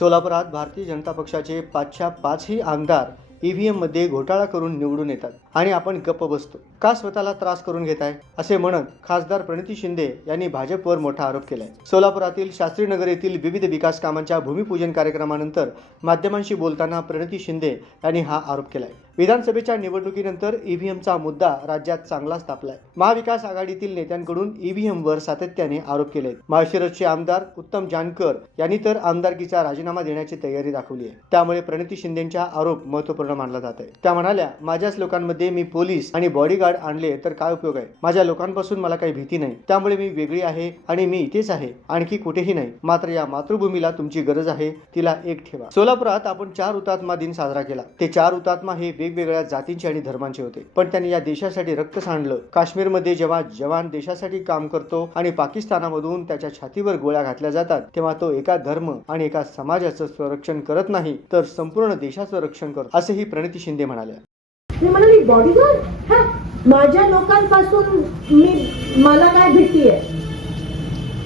सोलापुरात भारतीय जनता पक्षाचे पाचशा पाचही आमदार ईव्हीएममध्ये घोटाळा करून निवडून येतात आणि आपण गप्प बसतो. का स्वतःला त्रास करून घेत आहे असे म्हणत खासदार प्रणिती शिंदे यांनी भाजपवर मोठा आरोप केलाय. सोलापुरातील शास्त्रीनगर येथील विविध विकास कामांच्या भूमिपूजन कार्यक्रमानंतर माध्यमांशी बोलताना प्रणिती शिंदे यांनी हा आरोप केलाय. विधानसभेच्या निवडणुकीनंतर ईव्हीएमचा मुद्दा राज्यात चांगलाच तापलाय. महाविकास आघाडीतील नेत्यांकडून ईव्हीएमवर सातत्याने आरोप केले माळशिरसचे आमदार उत्तम जानकर यांनी तर आमदारकीचा राजीनामा देण्याची तयारी दाखवली आहे. त्यामुळे प्रणिती शिंदेचा आरोप महत्त्वपूर्ण मानला जात आहे. त्या म्हणाल्या माझ्याच लोकांमध्ये मी पोलीस आणि बॉडीगार्ड आणले तर काय उपयोग आहे? माझ्या लोकांपासून मला काही भीती नाही. त्यामुळे मी वेगळी आहे आणि मी इथेच आहे. आणखी कुठेही नाही. मात्र या मातृभूमीला तुमची गरज आहे. तिला एक ठेवा. सोलापुरात आपण चार हुतात्मा दिन साजरा केला. ते चार हुतात्मा हे वेगवेगळ्या जातींचे आणि धर्मांचे होते. पण त्यांनी या देशासाठी रक्त सांडलं. काश्मीरमध्ये जेव्हा जवान देशासाठी काम करतो आणि पाकिस्तानामधून त्याच्या छातीवर गोळ्या घातल्या जातात तेव्हा तो एका धर्म आणि एका समाजाचं संरक्षण करत नाही तर संपूर्ण देशाचं रक्षण करतो असेही प्रणिती शिंदे म्हणाल्या. म्हणाली बॉडीगार्ड माझ्या लोकांपासून मी मला काय भीती आहे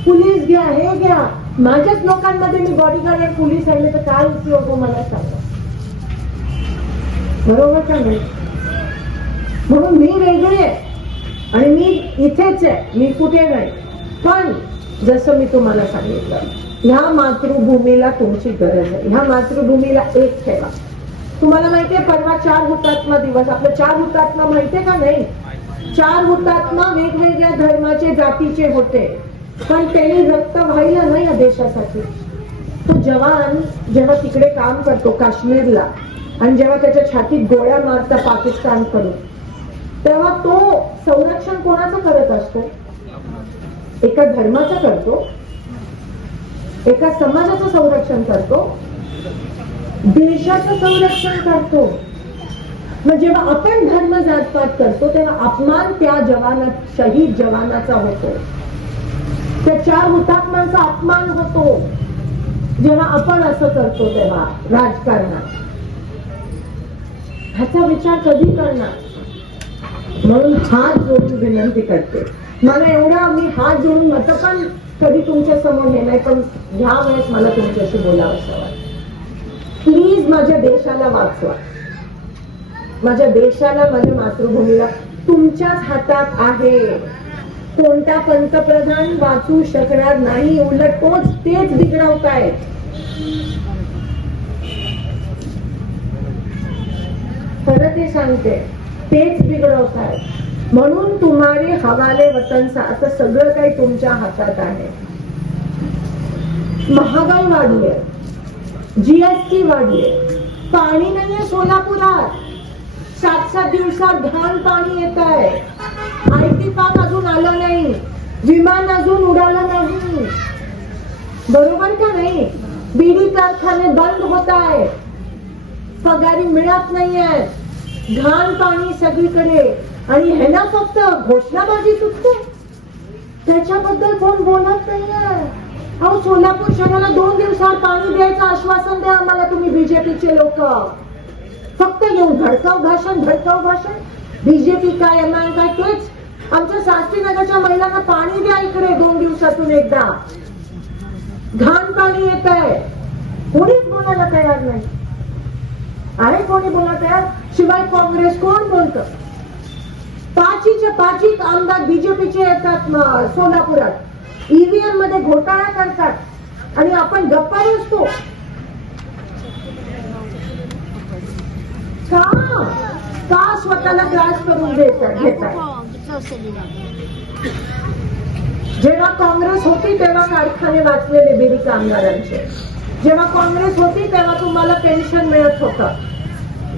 पोलीस घ्या हे घ्या. माझ्याच लोकांमध्ये मी बॉडीगार्ड आणि पोलीस आणले तर काय उपयोग हो मला सांगा? बरोबर का नाही म्हणून मी वेगळी आहे. आणि मी इथेच आहे. मी कुठे नाही. पण जसं मी तुम्हाला सांगितलं ह्या मातृभूमीला तुमची गरज आहे. ह्या मातृभूमीला एक ठेवा. तुम्हाला माहितीये परवा चार हुतात्मा दिवस. आपलं चार हुतात्मा माहितीये का नाही? चार हुतात्मा वेगवेगळ्या धर्माचे जातीचे होते. पण त्यांनी रक्त वाहिलं नाही या देशासाठी. तो जवान जेव्हा तिकडे काम करतो काश्मीरला आणि जेव्हा त्याच्या छातीत गोळ्या मारता पाकिस्तान करून तेव्हा तो संरक्षण कोणाचं करत असतो? एका धर्माचं करतो? एका समाजाचं संरक्षण करतो? देशाचं संरक्षण करतो? मग जेव्हा आपण धर्म जातपात करतो तेव्हा अपमान त्या जवाना शहीद जवानाचा होतो. त्या चार हुतात्म्यांचा अपमान होतो. जेव्हा आपण असं करतो तेव्हा राजकारणात. ह्याचा विचार कधी करणार? म्हणून हात जोडून विनंती करते. मला एवढा मी हात जोडून मत पण कधी तुमच्यासमोर हे नाही पण ह्या वेळेस मला तुमच्याशी बोलावं असं प्लीज माझ्या देशाला वाचवा. माझ्या देशाला माझ्या मातृभूमीला तुमच्याच हातात आहे. कोणता पंतप्रधान वाचू शकणार नाही उलट तोच तेच बिघडवतायत. खरं ते सांगते. तेच बिघडवतायत म्हणून तुम्हारे हवाले वतन आता सगळं काही तुमच्या हातात आहे. महागाई वाढली आहे जीएसटी वाढली पाणी नाहीये सोलापुरात. सात सात दिवसात घाण पाणी येत आहे आयटी पाक अजून आलं नाही. विमान अजून उडालं नाही. बरोबर का नाही? बीडी कारखाने बंद होत आहे पगारी मिळत नाहीये. घाण पाणी सगळीकडे. आणि ह्याला फक्त घोषणाबाजी सुटते. त्याच्याबद्दल कोण बोलत नाहीये. अहो सोलापूर शहराला दोन दिवसात पाणी द्यायचं आश्वासन द्या आम्हाला तुम्ही बीजेपीचे लोक. फक्त येऊन भडकाव भाषण भडकाव भाषण. बीजेपी काय एम आय काय तेच. आमच्या शास्त्रीनगरच्या महिलांना पाणी द्या इकडे दोन दिवसातून एकदा. घाण पाणी येत आहे कोणीच बोलायला तयार नाही. अरे कोणी बोलत आहे? शिवाय काँग्रेस कोण बोलत? पाचीच्या पाचीत आमदार बीजेपीचे येतात सोलापुरात. ईव्हीएममध्ये घोटाळा करतात. आणि आपण गप्पा असतो. का? का स्वतःला त्रास करून देतात घेतात जेव्हा काँग्रेस होती तेव्हा कारखाने वाचलेले बिरी कामगारांचे जेव्हा काँग्रेस होती तेव्हा तुम्हाला पेन्शन मिळत होतं.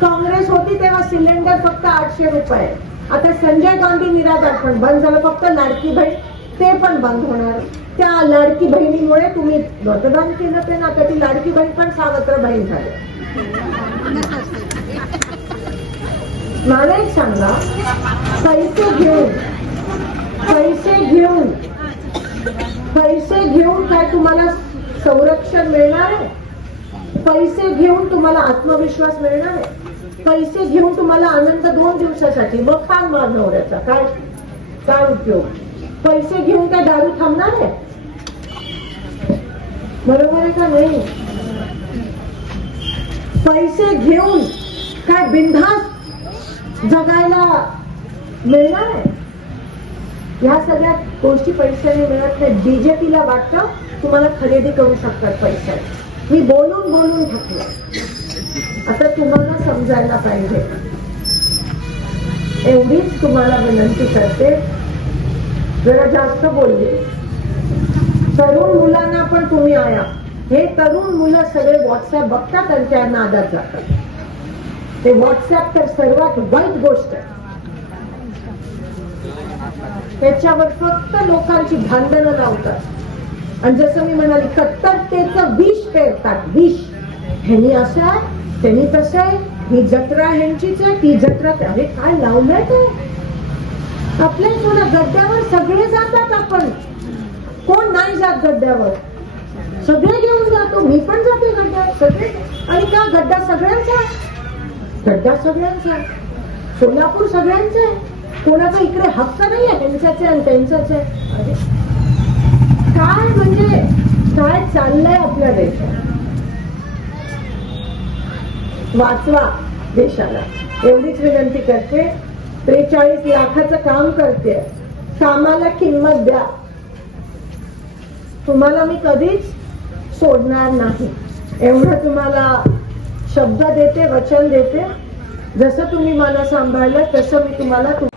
काँग्रेस होती तेव्हा सिलेंडर फक्त आठशे रुपये. आता संजय गांधी निराधार पण बंद झालं. फक्त लाडकी बहीण ते पण बंद होणार. त्या लाडकी बहिणीमुळे तुम्ही मतदान केलं ते ना आता ती लाडकी बहीण पण सावत्र बहीण झाली. मला एक सांगा पैसे घेऊन पैसे घेऊन पैसे घेऊन काय तुम्हाला संरक्षण मिळणार आहे? पैसे घेऊन तुम्हाला आत्मविश्वास मिळणार आहे? पैसे घेऊन तुम्हाला आनंद दोन दिवसासाठी. मग काम मार नवऱ्याचा? काय? काय उपयोग? पैसे घेऊन काय दारू थांबणार आहे? बरोबर आहे का नाही? पैसे घेऊन काय बिनधास्त जगायला मिळणार आहे? ह्या सगळ्या गोष्टी पैशाने मिळत नाही. बीजेपीला वाटतं तुम्हाला खरेदी करू शकतात पैसे मी बोलून बोलून थकलं. आता तुम्हाला समजायला पाहिजे. एवढीच तुम्हाला विनंती करते. जरा जास्त बोलले. तरुण मुलांना पण तुम्ही आया. हे तरुण मुलं सगळे व्हॉट्सअप बघतात त्यांच्या नादात जातात ते व्हॉट्सअप तर सर्वात वाईट गोष्ट आहे. त्याच्यावर फक्त लोकांची भांडणं लावतात. आणि जसं मी म्हणाली कट्टरतेचं विष पेरतात विष. ह्यानी असं आहे त्यांनी कसं आहे ही जत्रा ह्यांचीच आहे ती जत्रा अरे काय लावलंय ते? आपल्या थोड्या गड्ड्यावर सगळे जातात आपण. कोण नाही जात गड्ड्यावर? सगळे घेऊन जातो मी पण जाते गड्ड्यावर सगळे. आणि का गड्डा सगळ्यांचा गड्डा सगळ्यांचा सोलापूर सगळ्यांचं आहे. कोणाचा इकडे हक्क नाही आहे त्यांचाच आहे आणि त्यांचाच आहे अरे, काय म्हणजे काय चाललंय आपल्या देशात? वाचवा देशाला. एवढीच विनंती करते. त्रेचाळीस लाखाचं काम करते. कामाला किंमत द्या. तुम्हाला मी कधीच सोडणार नाही. एवढं तुम्हाला शब्द देते वचन देते. जसं तुम्ही मला सांभाळलं तसं मी तुम्हाला तुम-